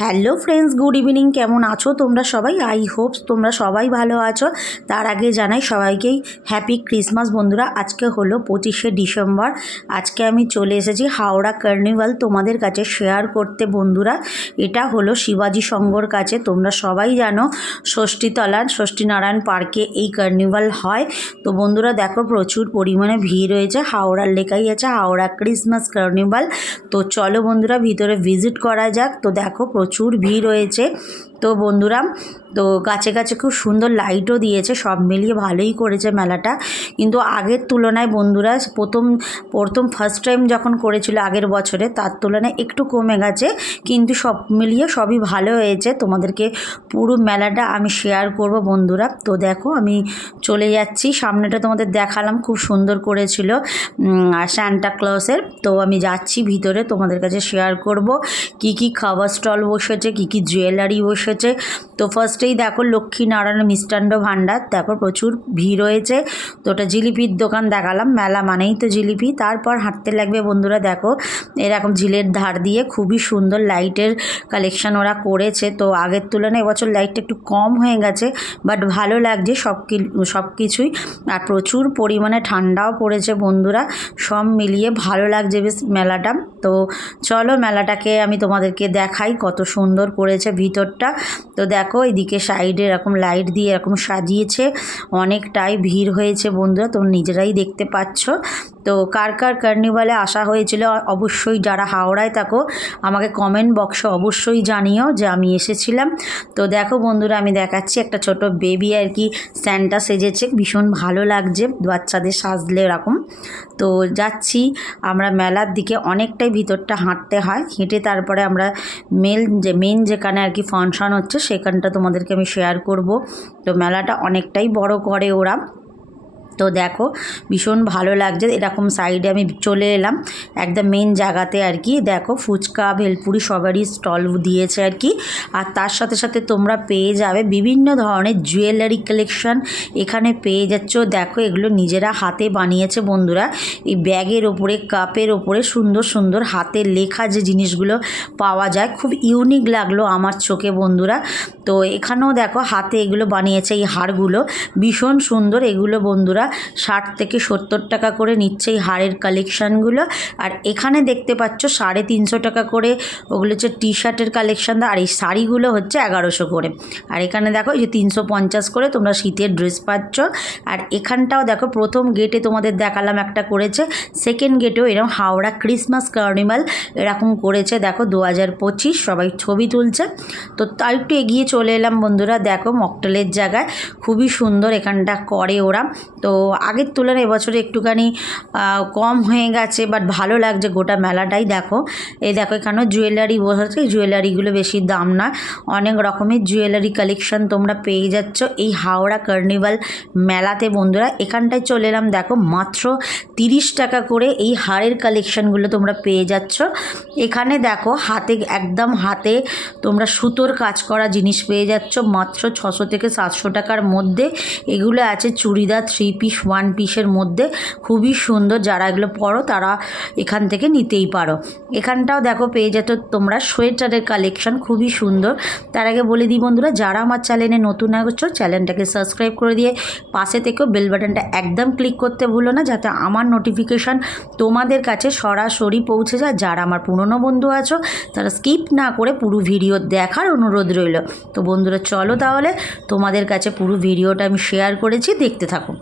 Hello friends, good evening. কেমন আছো তোমরা সবাই? আই হোপ তোমরা সবাই ভালো আছো। তার আগে জানাই সবাইকেই হ্যাপি ক্রিসমাস বন্ধুরা। আজকে হলো 25শে ডিসেম্বর। আজকে আমি চলে এসেছি হাওড়া কার্নিভাল তোমাদের কাছে শেয়ার করতে বন্ধুরা। এটা হলো শিবাজি সংঘর কাছে। তোমরা সবাই জানো ষষ্ঠীতলার ষষ্ঠীনারায়ণ পার্কে এই কার্নিভাল হয়। তো বন্ধুরা দেখো প্রচুর পরিমাণে ভিড় হয়েছে। হাওড়ার লেখাই আছে হাওড়া ক্রিসমাস কার্নিভাল। তো চলো বন্ধুরা ভিতরে ভিজিট করা যাক। তো দেখো প্রচুর ভিড় হয়েছে। তো বন্ধুরা তো গাছে গাছে খুব সুন্দর লাইটও দিয়েছে, সব মিলিয়ে ভালোই করেছে মেলাটা। কিন্তু আগের তুলনায় বন্ধুরা প্রথম ফার্স্ট টাইম যখন করেছিল আগের বছরে তার তুলনায় একটু কমে গেছে, কিন্তু সব মিলিয়ে সবই ভালো হয়েছে। তোমাদেরকে পুরো মেলাটা আমি শেয়ার করব বন্ধুরা। তো দেখো আমি চলে যাচ্ছি, সামনেটা তোমাদের দেখালাম খুব সুন্দর করেছিল সান্টা ক্লসের। তো আমি যাচ্ছি ভিতরে, তোমাদের কাছে শেয়ার করব কি কি খাবার স্টল বসেছে, কি কি জুয়েলারি বসেছে। তো ফার্স্টেই দেখো লক্ষ্মীনারায়ণ মিষ্টান্ন ভাণ্ডার, দেখো প্রচুর ভিড় হয়েছে। তো ওটা জিলিপির দোকান দেখালাম, মেলা মানেই তো জিলিপি। তারপর হাঁটতে লাগবে বন্ধুরা, দেখো এরকম ঝিলের ধার দিয়ে খুবই সুন্দর লাইটের কালেকশন ওরা করেছে। তো আগের তুলনায় এবছর লাইটটা একটু কম হয়ে গেছে, বাট ভালো লাগছে সব কিছুই। আর প্রচুর পরিমাণে ঠান্ডাও পড়েছে বন্ধুরা, সব মিলিয়ে ভালো লাগছে বেশ মেলাটা। তো চলো মেলাটাকে আমি তোমাদেরকে দেখাই কত সুন্দর করেছে ভিতরটা। তো দেখো এদিকে সাইডে এরকম লাইট দিয়ে এরকম সাজিয়েছে, অনেকটাই ভিড় হয়েছে বন্ধুরা, তোমরা নিজেরাই দেখতে পাচ্ছ। তো কার কার কার্নিভালে আসা হয়েছিল অবশ্যই যারা হাওড়ায় থাকো আমাকে কমেন্ট বক্সে অবশ্যই জানিও যে আমি এসেছিলাম। তো দেখো বন্ধুরা আমি দেখাচ্ছি একটা ছোট বেবি আর কি স্যান্টা সেজেছে, ভীষণ ভালো লাগছে বাচ্চাদের সাজলে এরকম। তো যাচ্ছি আমরা মেলার দিকে, অনেকটাই ভিতরটা হাঁটতে হয়, হেঁটে তারপরে আমরা মেন যেখানে আর কি ফাংশন হচ্ছে সেখানটা তোমাদেরকে আমি শেয়ার করব। তো মেলাটা অনেকটাই বড় করে ওরা। তো দেখো ভীষণ ভালো লাগছে। এরকম সাইডে আমি চলে এলাম একদম মেন জায়গাতে আর কি। দেখো ফুচকা ভেলপুরি সবারই স্টল দিয়েছে আর কি। আর তার সাথে সাথে তোমরা পেয়ে যাবে বিভিন্ন ধরনের জুয়েলারি কালেকশন এখানে পেয়ে যাচ্ছ। দেখো এগুলো নিজেরা হাতে বানিয়েছে বন্ধুরা। এই ব্যাগের ওপরে কাপের ওপরে সুন্দর সুন্দর হাতে লেখা যে জিনিসগুলো পাওয়া যায়, খুব ইউনিক লাগলো আমার চোখে বন্ধুরা। তো এখানেও দেখো হাতে এগুলো বানিয়েছে, এই হারগুলো ভীষণ সুন্দর। এগুলো বন্ধুরা 60 থেকে 70 টাকা করে নিচ্ছে এই হারের কালেকশানগুলো। আর এখানে দেখতে পাচ্ছ 350 টাকা করে ওগুলো হচ্ছে টি শার্টের কালেকশান, আর এই শাড়িগুলো হচ্ছে 1100 করে। আর এখানে দেখো এই যে 350 করে তোমরা শীতের ড্রেস পাচ্ছ। আর এখানটাও দেখো প্রথম গেটে তোমাদের দেখালাম একটা করেছে, সেকেন্ড গেটেও এরকম হাওড়া ক্রিসমাস কার্নিভাল এরকম করেছে। দেখো 2025 সবাই ছবি তুলছে। তো তার একটু এগিয়ে চলে এলাম বন্ধুরা, দেখো মকটেলের জায়গায় খুবই সুন্দর এখানটা করে ওরা। তো আগের তুলনায় এবছরে একটুখানি কম হয়ে গেছে, বাট ভালো লাগছে গোটা মেলাটাই। দেখো এই দেখো এখানেও জুয়েলারি বসেছে, জুয়েলারিগুলো বেশি দাম না, অনেক রকমের জুয়েলারি কালেকশন তোমরা পেয়ে যাচ্ছ এই হাওড়া কার্নিভাল মেলাতে বন্ধুরা। এখানটায় চলে এলাম, দেখো মাত্র 30 টাকা করে এই হারের কালেকশানগুলো তোমরা পেয়ে যাচ্ছ। এখানে দেখো হাতে একদম হাতে তোমরা সুতোর কাজ করা জিনিস পেয়ে যাচ্ছ মাত্র 600 থেকে 700 টাকার মধ্যে। এগুলো আছে চুড়িদার 3 পিস 1 পিসের মধ্যে, খুবই সুন্দর। যারা এগুলো পরো তারা এখান থেকে নিতেই পারো। এখানটাও দেখো পেয়ে যেত তোমরা সোয়েটারের কালেকশন, খুবই সুন্দর। তার আগে বলে দিই বন্ধুরা, যারা আমার চ্যানেলে নতুন আসছো চ্যানেলটাকে সাবস্ক্রাইব করে দিয়ে পাশে থেকেও বেল বাটনটা একদম ক্লিক করতে ভুলো না, যাতে আমার নোটিফিকেশান তোমাদের কাছে সরাসরি পৌঁছে যায়। যারা আমার পুরনো বন্ধু আছো তারা স্কিপ না করে পুরো ভিডিও দেখার অনুরোধ রইল। তো বন্ধুরা চলো তাহলে তোমাদের কাছে পুরো ভিডিওটা আমি শেয়ার করেছি, দেখতে থাকো।